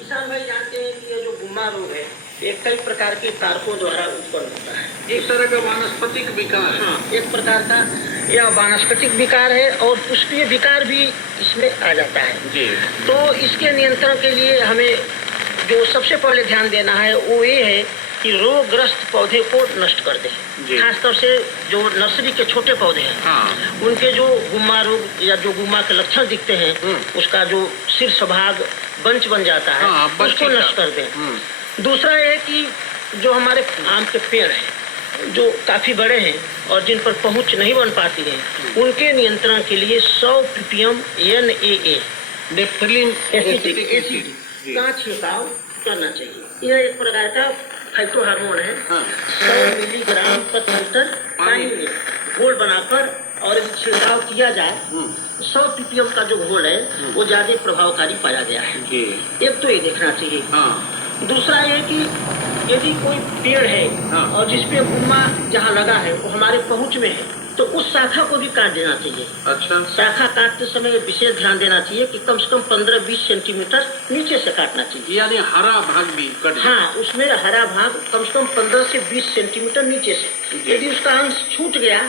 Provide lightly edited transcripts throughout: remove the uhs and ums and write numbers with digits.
किसान भाई जानते हैं कि ये जो गुम्मा रोग है ये कई प्रकार के कारकों द्वारा उत्पन्न होता है। एक तरह का वानस्पतिक विकार है। हाँ, एक प्रकार का यह वानस्पतिक विकार है और पुष्पीय विकार भी इसमें आ जाता है जी। तो इसके नियंत्रण के लिए हमें जो सबसे पहले ध्यान देना है वो ये है कि रोगग्रस्त पौधे को नष्ट कर दें। खासतौर से जो नर्सरी के छोटे पौधे हैं हाँ। उनके जो गुम्मा रोग या जो गुम्मा के लक्षण दिखते हैं उसका जो शीर्ष भाग बंच बन जाता है हाँ, उसको नष्ट कर दें। दूसरा ये है कि जो हमारे आम के पेड़ हैं जो काफी बड़े हैं और जिन पर पहुंच नहीं बन पाती है उनके नियंत्रण के लिए 100 ppm NAA नेफ्थलीन एसिड का छिड़काव करना चाहिए। यह एक प्रकार का फाइटो हार्मोन है। 100 मिलीग्राम प्रति लीटर पानी में घोल बनाकर और यदि छिड़काव किया जाए 100 ppm का जो घोल है वो ज्यादा प्रभावकारी पाया गया है। एक तो ये देखना चाहिए। दूसरा ये कि यदि कोई पेड़ है और जिसपे गुम्मा जहाँ लगा है वो हमारे पहुंच में है तो उस शाखा को भी काट देना चाहिए। अच्छा। शाखा काटते समय विशेष ध्यान देना चाहिए कि कम से कम 15-20 सेंटीमीटर नीचे से काटना चाहिए। यानी हरा भाग भी कट जाए। हाँ, उसमें हरा भाग कम से कम 15 से 20 सेंटीमीटर नीचे से। यदि उसका अंश छूट गया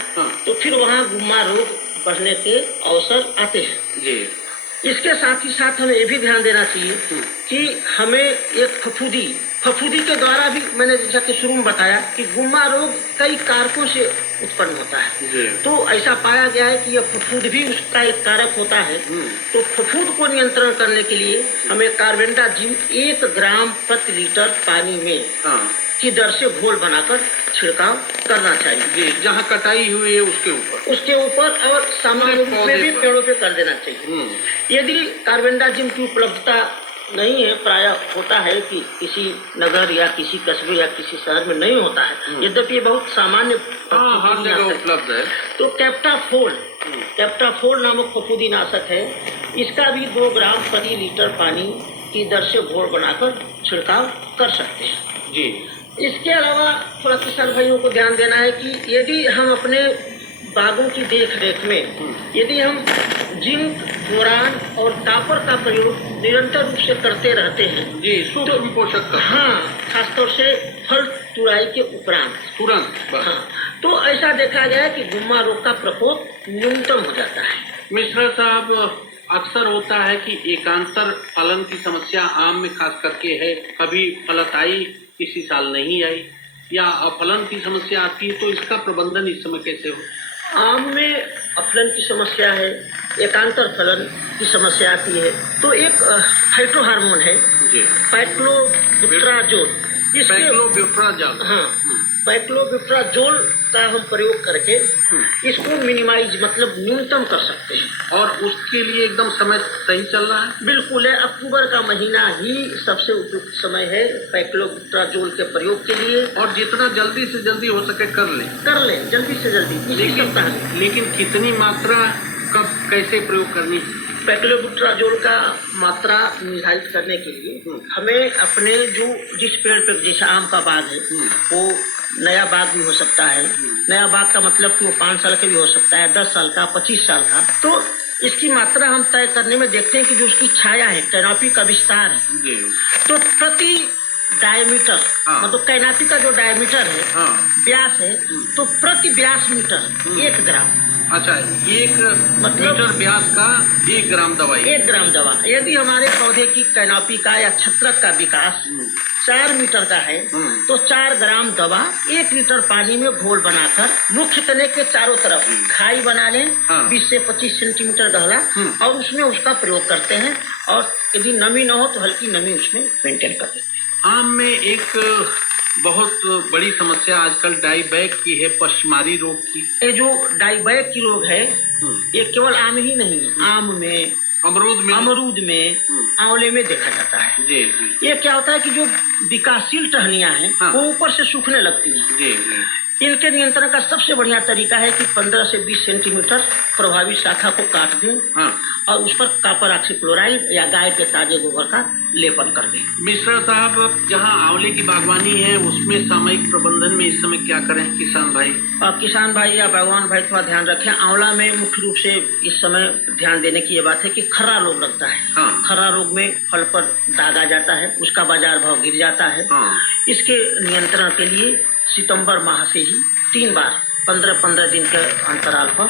तो फिर वहाँ गुम्मा रोग बढ़ने के अवसर आते हैं। जी। इसके साथ ही साथ हमें ये भी ध्यान देना चाहिए कि हमें एक फफूदी के द्वारा भी मैंने जैसा कि शुरू में बताया कि गुम्मा रोग कई कारकों से उत्पन्न होता है। तो ऐसा पाया गया है कि यह फफूद भी उसका एक कारक होता है। तो फफूद को नियंत्रण करने के लिए हमें कार्बेंडाजिम 1 ग्राम प्रति लीटर पानी में की दर से घोल बनाकर छिड़काव करना चाहिए। जी, जहाँ कटाई हुई है उसके ऊपर और सामान्य रूप में भी पेड़ों पे कर देना चाहिए। यदि कार्बेंडाजिम की उपलब्धता नहीं है, प्राय होता है कि किसी नगर या किसी कस्बे या किसी शहर में नहीं होता है, यद्यपि ये बहुत सामान्य हर जगह उपलब्ध है, तो कैप्टाफोल नामक फफूदीनाशक है। इसका भी 2 ग्राम प्रति लीटर पानी की दर से घोल बनाकर छिड़काव कर सकते हैं। जी। इसके अलावा थोड़ा किसान भाइयों को ध्यान देना है कि यदि हम अपने बागों की देख रेख में यदि हम जिंक, बोरान और कॉपर का प्रयोग निरंतर रूप से करते रहते हैं जी, सूक्ष्म पोषक तत्व। हाँ, खासतौर से फल तुड़ाई के उपरांत तुरंत। हाँ, तो ऐसा देखा गया है कि गुम्मा रोग का प्रकोप न्यूनतम हो जाता है। मिश्रा साहब, अक्सर होता है कि एकांतर फलन की समस्या आम में खास करके है। कभी फलत किसी साल नहीं आई या अफलन की समस्या आती है, तो इसका प्रबंधन इस समय कैसे हो? आम में अफलन की समस्या है, एकांतर फलन की समस्या आती है तो एक फाइटो हार्मोन है पैक्लोब्यूट्राजोल। पैक्लोब्यूट्राजोल का हम प्रयोग करके इसको मिनिमाइज मतलब न्यूनतम कर सकते हैं। और उसके लिए एकदम समय सही चल रहा है? बिल्कुल है, अक्टूबर का महीना ही सबसे उपयुक्त समय है पैक्लोब्यूट्राजोल के प्रयोग के लिए। और जितना जल्दी से जल्दी हो सके कर लें जल्दी से जल्दी। लेकिन कितनी मात्रा कब कैसे प्रयोग करनी है? पैक्लोब्यूट्राजोल का मात्रा निर्धारित करने के लिए हमें अपने जो जिस पेड़ पे जैसे आम का बाग है वो नया बाग भी हो सकता है। नया बाग का मतलब कि वो 5 साल का भी हो सकता है, 10 साल का, 25 साल का। तो इसकी मात्रा हम तय करने में देखते हैं कि जो उसकी छाया है, कैनोपी का विस्तार है, तो प्रति डायमीटर मतलब कैनोपी का जो डायमीटर है व्यास है तो प्रति व्यास मीटर 1 ग्राम। अच्छा, 1 मीटर व्यास का 1 ग्राम दवाई। 1 ग्राम दवा। यदि हमारे पौधे की कैनोपी का या छत्रक का विकास 4 मीटर का है तो 4 ग्राम दवा 1 लीटर पानी में घोल बनाकर मुख्य तने के चारों तरफ खाई बना लें 20 से 25 सेंटीमीटर गहरा और उसमें उसका प्रयोग करते हैं। और यदि नमी न हो तो हल्की नमी उसमें मेंटेन कर देते हैं। आम में एक बहुत बड़ी समस्या आजकल डाईबैक की है, पश्चिमारी रोग की। ये जो डाईबैक की रोग है ये केवल आम ही नहीं है, आम में, अमरूद में, आंवले में देखा जाता है। जी। ये क्या होता है कि जो विकासशील टहनियां हैं वो ऊपर से सूखने लगती हैं। इनके नियंत्रण का सबसे बढ़िया तरीका है कि 15 से 20 सेंटीमीटर प्रभावित शाखा को काट दें हाँ। और उस पर कॉपर ऑक्सीक्लोराइड या गाय के ताजे गोबर का लेपन कर दें। मिश्रा साहब, जहां आंवले की बागवानी है उसमें सामयिक प्रबंधन में इस समय क्या करें किसान भाई? किसान भाई या बागवान भाई थोड़ा ध्यान रखें। आंवला में मुख्य रूप से इस समय ध्यान देने की ये बात है कि खरा रोग लगता है। हाँ। खरा रोग में फल पर दाग आ जाता है, उसका बाजार भाव गिर जाता है। हाँ। इसके नियंत्रण के लिए सितंबर माह से ही 3 बार 15-15 दिन के अंतराल पर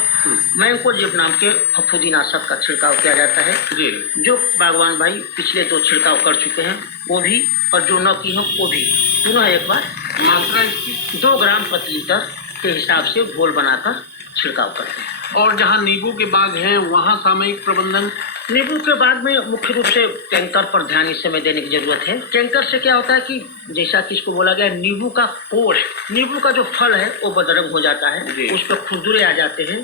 मैंकोजेब नाम के फफूंदीनाशक का छिड़काव किया जाता है। जी। जो बागवान भाई पिछले 2 छिड़काव कर चुके हैं वो भी, और जो न की हो वो भी पुनः एक बार मात्रा इसकी 2 ग्राम प्रति लीटर के हिसाब से घोल बनाकर छिड़काव करते हैं। और जहां नींबू के बाग हैं वहां सामयिक प्रबंधन? नींबू के बाग में मुख्य रूप से कैंकर पर ध्यान इस समय देने की जरूरत है। कैंकर से क्या होता है कि जैसा कि इसको बोला गया, नींबू का कोढ़, नींबू का जो फल है वो बदरंग हो जाता है, उस पर खुरदुरे आ जाते हैं।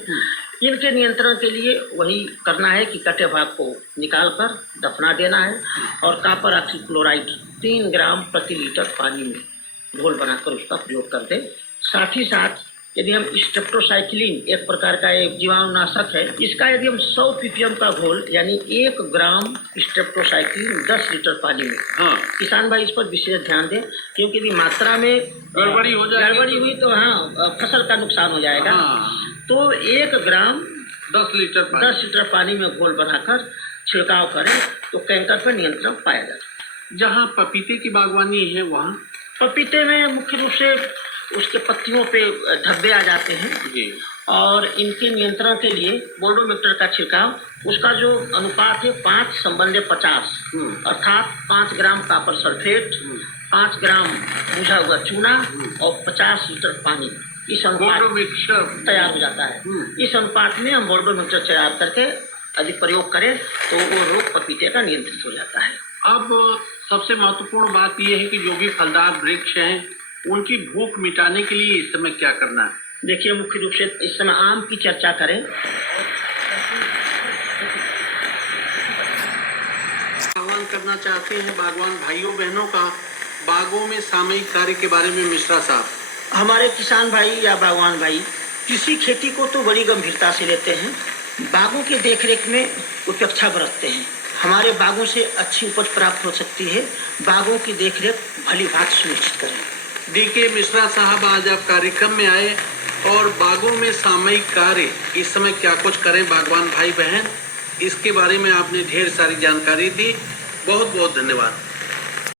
इनके नियंत्रण के लिए वही करना है कि कटे भाग को निकाल कर दफना देना है और कॉपर ऑक्सीक्लोराइड 3 ग्राम प्रति लीटर पानी में घोल बनाकर उसका प्रयोग कर दें। साथ ही साथ यदि हम स्ट्रेप्टोसाइक्लिन एक प्रकार का एक जीवाणुनाशक है, इसका यदि हम 100 ppm का घोल यानी 1 ग्राम स्ट्रेप्टोसाइक्लिन 10 लीटर पानी में, हाँ। किसान भाई इस पर विशेष ध्यान दें, क्योंकि यदि मात्रा में गड़बड़ी हुई तो हाँ फसल का नुकसान हो जाएगा। हाँ। तो 1 ग्राम 10 लीटर पानी में घोल बनाकर छिड़काव करें तो कैंकर पर नियंत्रण पाया जाता है। जहाँ पपीते की बागवानी है वहाँ? पपीते में मुख्य रूप से उसके पत्तियों पे धब्बे आ जाते हैं जी। और इनके नियंत्रण के लिए बोल्डोमीटर का छिड़काव, उसका जो अनुपात है 5:50, अर्थात 5 ग्राम कॉपर सल्फेट, 5 ग्राम बुझा हुआ चूना और 50 लीटर पानी, इस अनुपात तैयार हो जाता है। इस अनुपात में हम बोल्डोमीटर तैयार करके यदि प्रयोग करें तो वो रोग पपीते का नियंत्रित हो जाता है। अब सबसे महत्वपूर्ण बात यह है कि जो भी फलदार वृक्ष हैं उनकी भूख मिटाने के लिए इस समय क्या करना है? देखिए, मुख्य रूप से इस समय आम की चर्चा करें। आह्वान करना चाहते हैं बागवान भाइयों बहनों का बागों में सामयिक कार्य के बारे में मिश्रा साहब। हमारे किसान भाई या बागवान भाई कृषि खेती को तो बड़ी गंभीरता से लेते हैं, बागों की देखरेख में उपेक्षा बरतते हैं। हमारे बागों से अच्छी उपज प्राप्त हो सकती है, बागों की देखरेख भली भांति सुनिश्चित करें। डीके मिश्रा साहब, आज आप कार्यक्रम में आए और बागों में सामयिक कार्य इस समय क्या कुछ करें बागवान भाई बहन, इसके बारे में आपने ढेर सारी जानकारी दी। बहुत बहुत धन्यवाद।